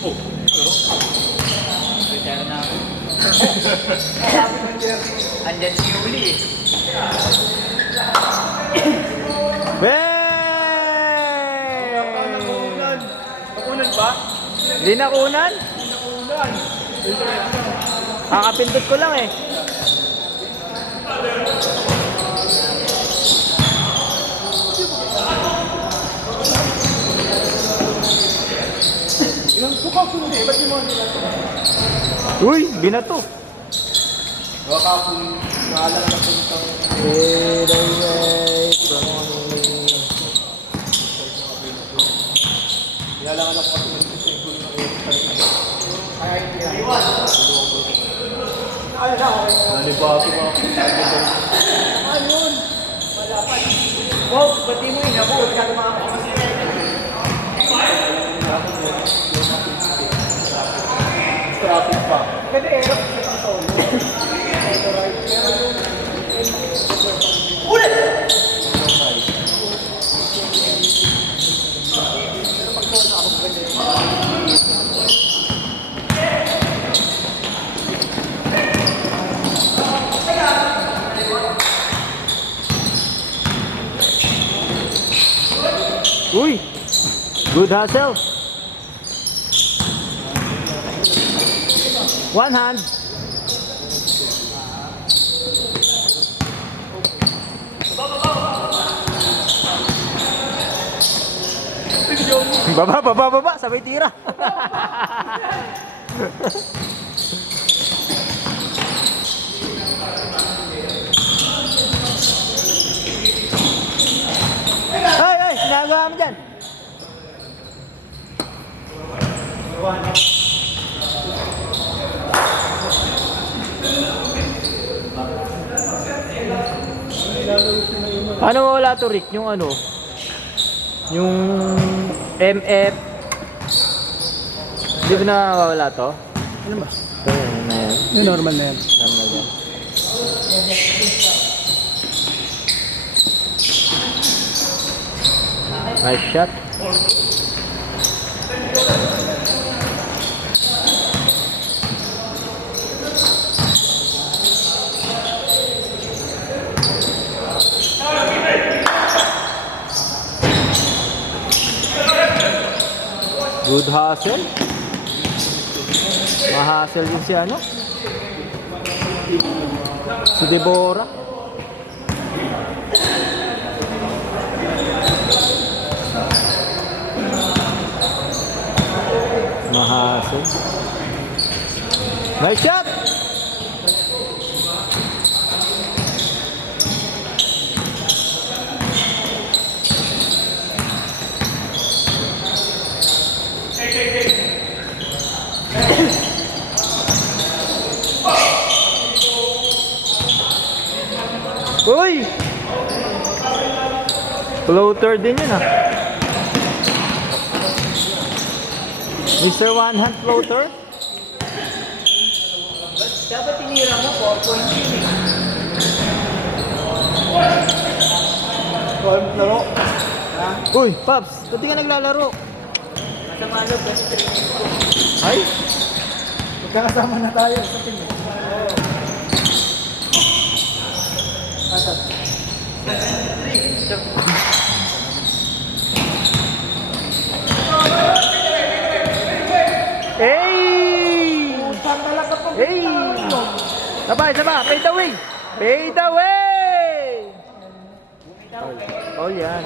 Oh, ano? Retire na ako. Andyan si Yuli eh. Nakunan ba? Hindi nakunan? Nakunan. Kakapindot ko lang eh. Ilang sukaw ko hindi. Ba't yung mga nila? Uy, binato. Baka kung naalala na po itong Wait away from me. nilalangan ako kasi ng isa yung gulo ng kaya hindi na. Ay, na, okay. Nalibago mga ayun. Malapan. Wow, pati mo yun ako. Masyado mga Traffic pa. Kasi erap sa solo. ulit! Uy, good hustle. One hand. Baba, sabay tira. Ay, ginagawa mo dyan. Ano wala to, Rick? Yung ano? Yung MF. Hindi ba nawawala to? Ano ba? Ito yun na yan. Yung normal na yan. Normal yan. Nice shot. Good hustle. Mahustle din si ano? Si Deborah. Mahustle. Nice shot. Uy! Floater din yun ah. Mr. One Hand Floater? Dapat tinira mo 4.3 eh. Laro. Uy, Paps, pati ka naglalaro. Masama na best friend ko. Ay? Magkakasama na tayo sa tingin. Hey! Saan talaga po? Hey! Sabay, fade away! Fade away! Oh, yan.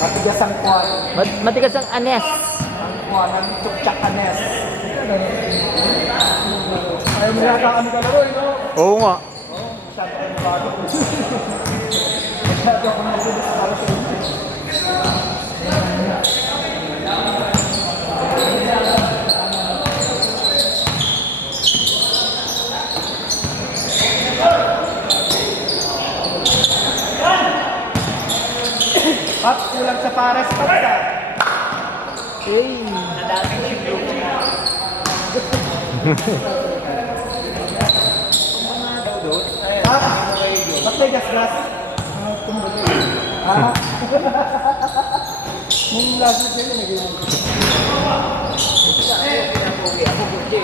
Matigas ang kuwan. Matigas ang anes. Ang kuwan ng tukchakanes. Ayaw mo yata kami kalaro, no? Oo nga. Masyado kayo bago. Masyado ako nagsilis sa halos sa inyo. At kulang sa pares pa ka. Hey! Nadami na yung grupo na. Ba't may gas-gas? Ang tumbulo. Nung last week sa'yo, naging Pinapugi ako kasi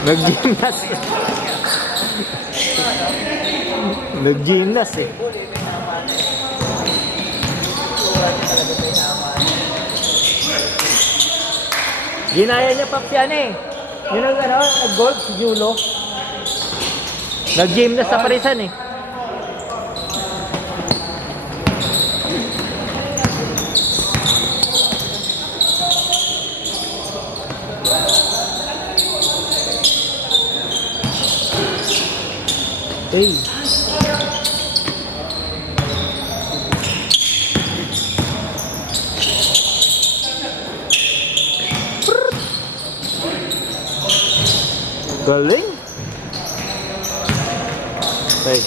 Nag-gymnast. Nag-gymnast eh. huli may naman. Itsura niya talaga may naman. Ginaya niya Paps yan eh. Yun ang ano, nag-golf, si Julo. Nag-gymnast sa Parisan eh. Hey. Galing. Okay.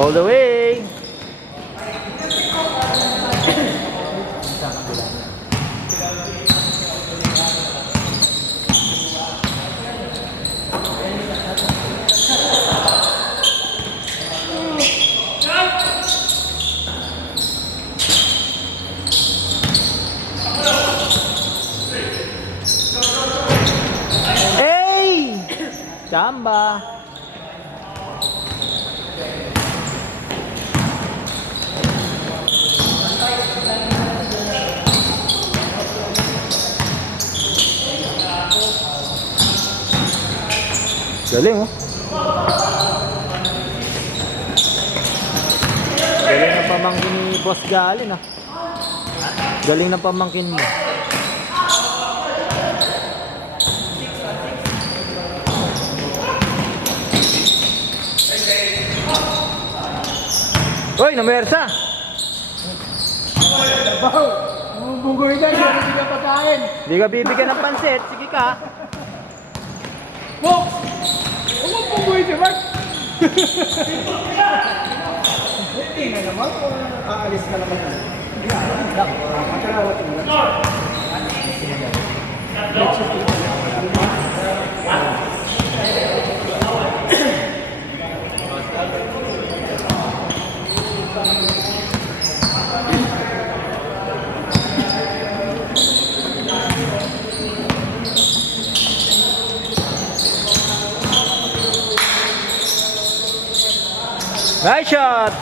All the way. Hey! Chamba. Galing oh. Galing ng pamangkin ni Boss Galin ah. Galing ng pamangkin mo. Hoy, namersa. bunggoy ka, hindi ka pagkain. Hindi ka bibigyan ng pansit. Sige ka. Wow! Huwag mo bunggoy si Mark. Hindi na naman. Aalis ka naman. Makalawa tingnan. Nice shot.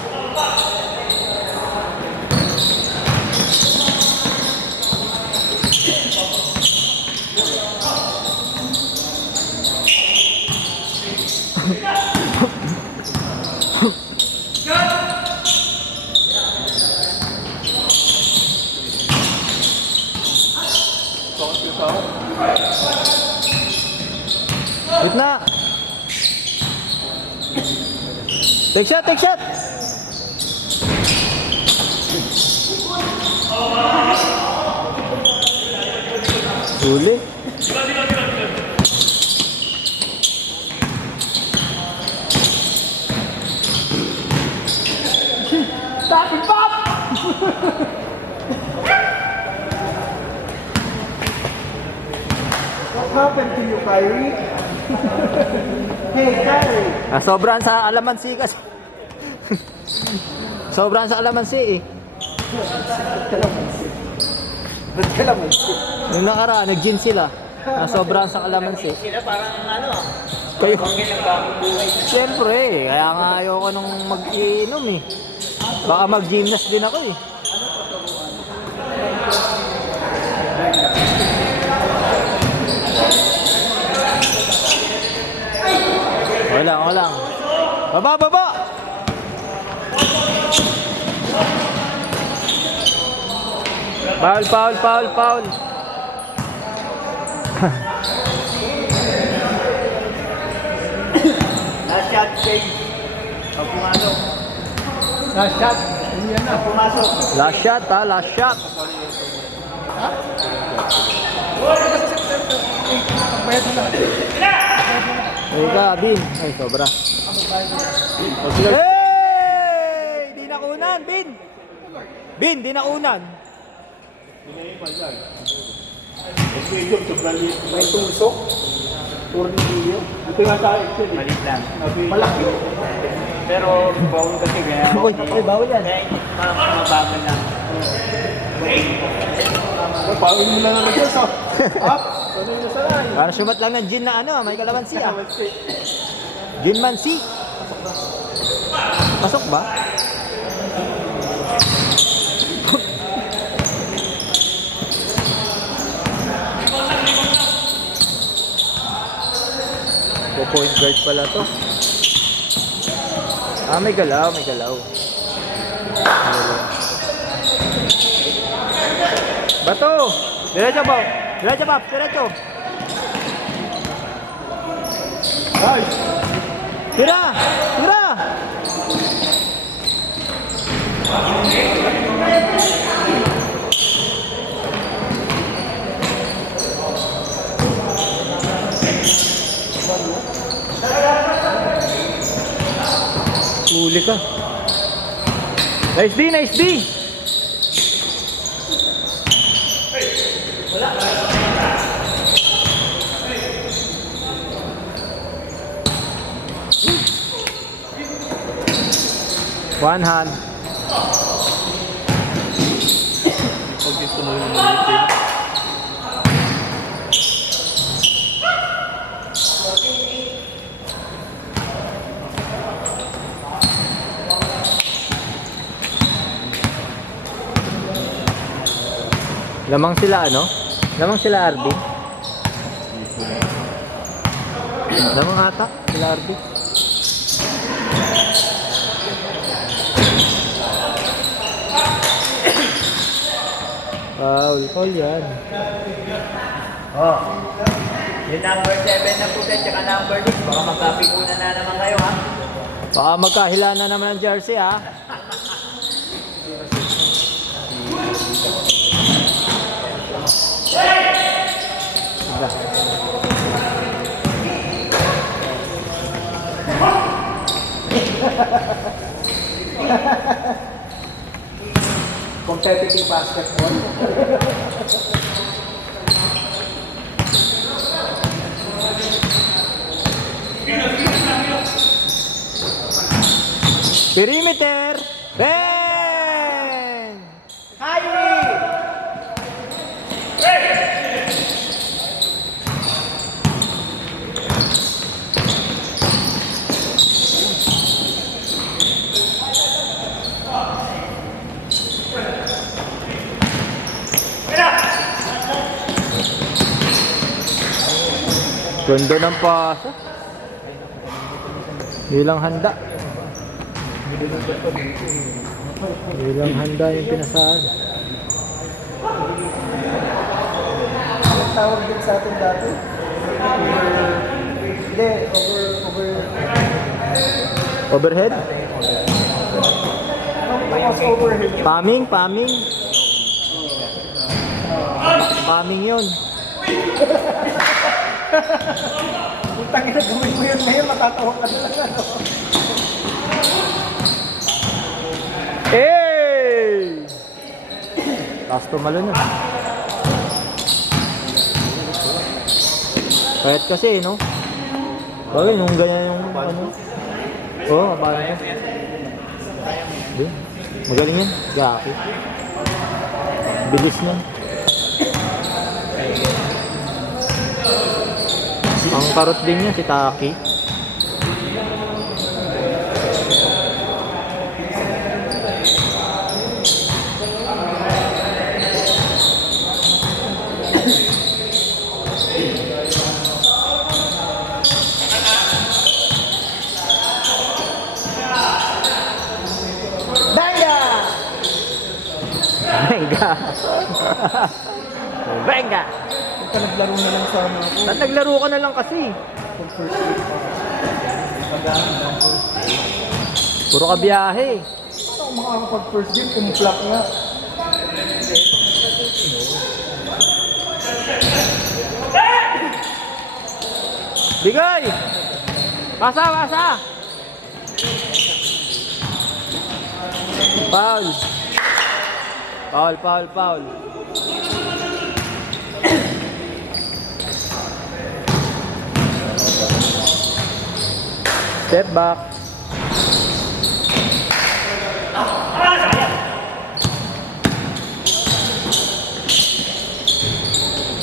Gitna. Take shot, take shot. Huli. Stop it, Pop! What happened to you, Kyrie? Hey, Kyrie! Sobrang sa alamansi kasi. Sobrang sa alamansi eh. Ba't ka naman? Nung nakaraan, nag-gin sila. Sobrang sa alamansi. Sila parang ano ah. Kayo. Pangin ang bagong buhay. Siyempre, kaya nga ayoko nung mag-iinom eh. Baka mag-gymnast din ako eh. Wala. Baba! Foul. Last shot, Jay. Pag pumasok. Last shot. Hindi yan na. Pumasok. Last shot ha, last shot. Pagbayad na lahat. Ay ka, Bin. Ay, sobra. O, sige. Hey! Di nakunan, Bin! Bin, di nakunan. May tusok. Tornillo. Ito nga tayo actually. Malit lang. Malaki. Pero bawal kasi kaya. Uy, bawal yan. Kaya mabagal lang. Paano mo lang naman dyan sa... Up! Ano yung nasaray? Para sumat lang ng gin na ano, may kalamansi ah. Gin mansi. Pasok ba? Point guard pala to. Ah, may galaw, may galaw. Bato! Diretso po! Diretso pa! Diretso! Guys! Tira! Tira! Huli ka. Nice D, nice D! One hand. Pag dito mo yung maliit. Lamang sila ano? Lamang sila RD. Lamang ata sila RD. Foul yan. Oh. Yung number 7 na puti, tsaka number 6. Baka magkapikunan na naman kayo, ha? Baka magkahila na naman ang jersey ha. Competitive basketball. Perimeter. Bang! Ganda ng pasa. Bilang handa. Bilang handa yung pinasahan. Ang tawag din sa atin dati? Hindi, Overhead? Tapos overhead. Pamming. Pamming yun. Putang ina, gawin mo yun ngayon, matatawa ka na lang ano. Hey! Taas tumalo na. Kahit kasi, no? Bagay, nung ganyan yung ano. Oo, paano ko? Magaling yan. Gaki. Bilis nun. Ang karot din niya, si Taki. Venga! Venga! Kung ka naglaro na lang sa mga ko. Ba't naglaro ka na lang kasi? Kung first aid pa. Pagdaan lang. Puro ka biyahe. Paano kung makakapag first aid kung flak nga? Bigay! Pasa! Foul! Foul! Step back.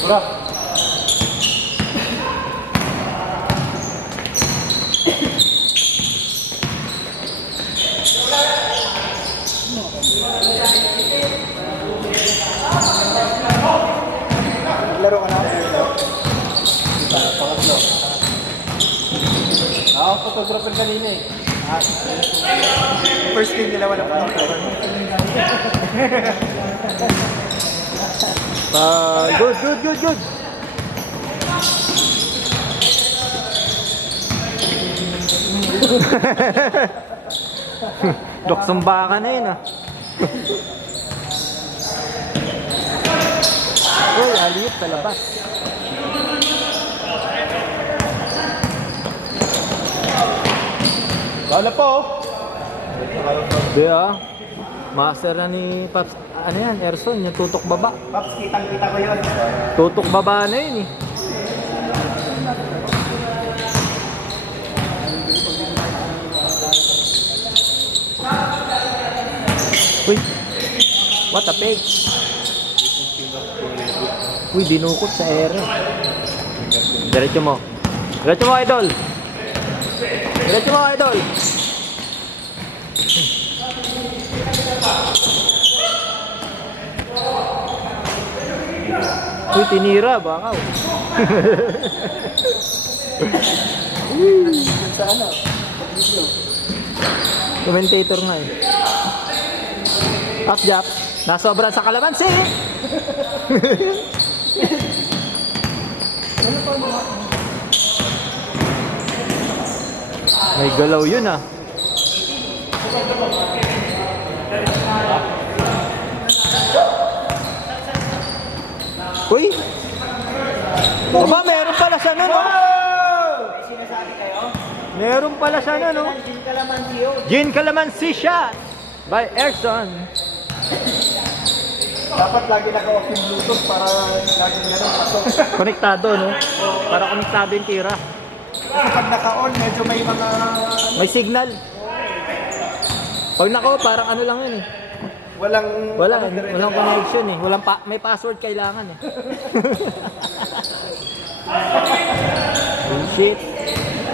Bra. Naglaro ka na ako. Pangatlo. Ako, photographer kanina eh. First game nila walang photographer. Good, good, good, good. Doksong baka na yun ah. Uy, aliyot sa labas. Wala po. Di ah. Master na ni Paps. Ano yan, Erson, yung tutok baba. Paps, kitang-kita ko yun. Tutok baba na yun eh. Uy, what a fake. Uy, dinukot sa ere. Diretso mo. Diretso mo, idol. Diretso mo, idol. Uy, tinira, bakaw. Sa ano? Commentator nga eh. Up, Jap. Nasobran sa kalamansi. May galaw yun ah. Uy! Aba, meron pala siya nun oh. Meron pala siya nun oh. Gin Calamansi shot by Erson. Dapat lagi naka-off yung Bluetooth para lagi ganun pasok. Konektado no? Para konektado yung tira. Kasi pag naka-on, medyo may mga... May signal. Pag nako, parang ano lang yun eh. Walang connection eh. May password kailangan eh. Oh, shit.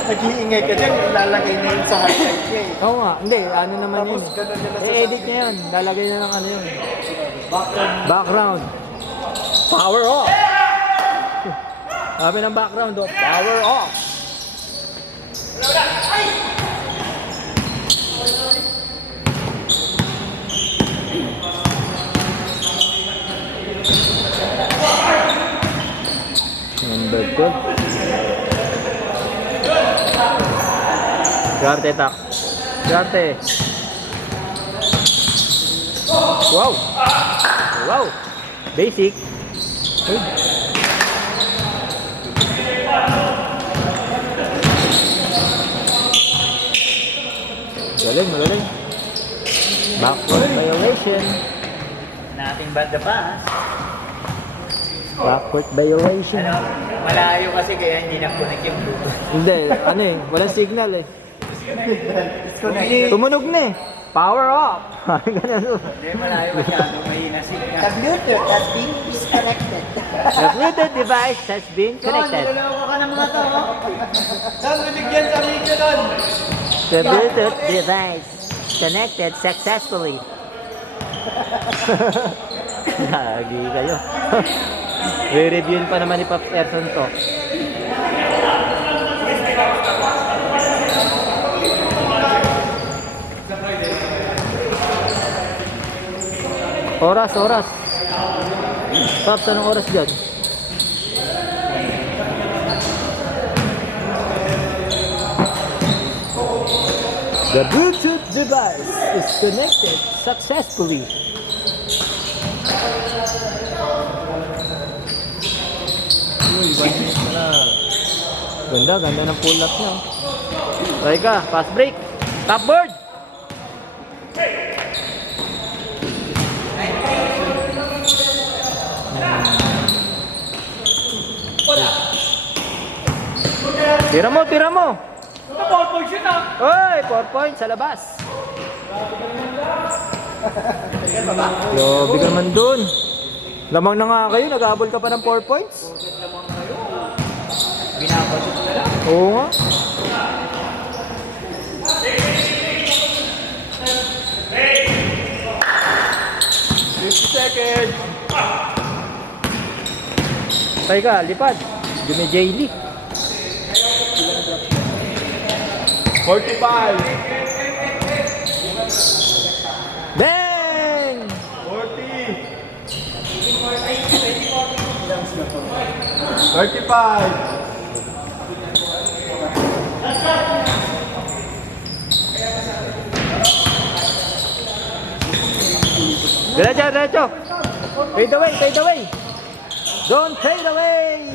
Nag-iingay ka dyan, ilalagay na yun sa highlight niya eh. Oo nga, hindi. Ano naman Tapos yun ganun nila eh. sa I-edit niya yun. Lalagay na ng ano yun. Background. Power off. Sabi ng background oh. Power off. Number 12. Garte tak. Garte. Wow. Wow. Basic. Uy. Magaling. Backward violation. Nating banda pa. Backward violation. Ano, malayo kasi kaya hindi na-connect yung Bluetooth. Hindi, ano eh, walang signal eh. Tumunog na eh. Power off. Ganun. Hindi, malayo masyado. Mahina signal. The Bluetooth has been disconnected. The Bluetooth device has been connected. Niloloko ka ng mga to. Saan binigyan sa video nun? The Bluetooth device connected successfully. Lagi kayo. Re-reviewin pa naman ni Pops Erson to. Oras. Pops, anong oras dyan? The Bluetooth device is connected successfully. Ganda ng pull up niya. Okay ka, pass break. Top board. Tira mo. 4 points yun ah. Oy, 4 points sa labas. Grabe ka naman dun. Lamang na nga kayo, nag-abol ka pa ng 4 points. Binabasot na lang. Oo nga. Seconds. Tay ka, lipad. Jimmy J. Lee. 45. Bang! 40. 35. Diretso, diretso. Fade away, fade away. Don't fade away.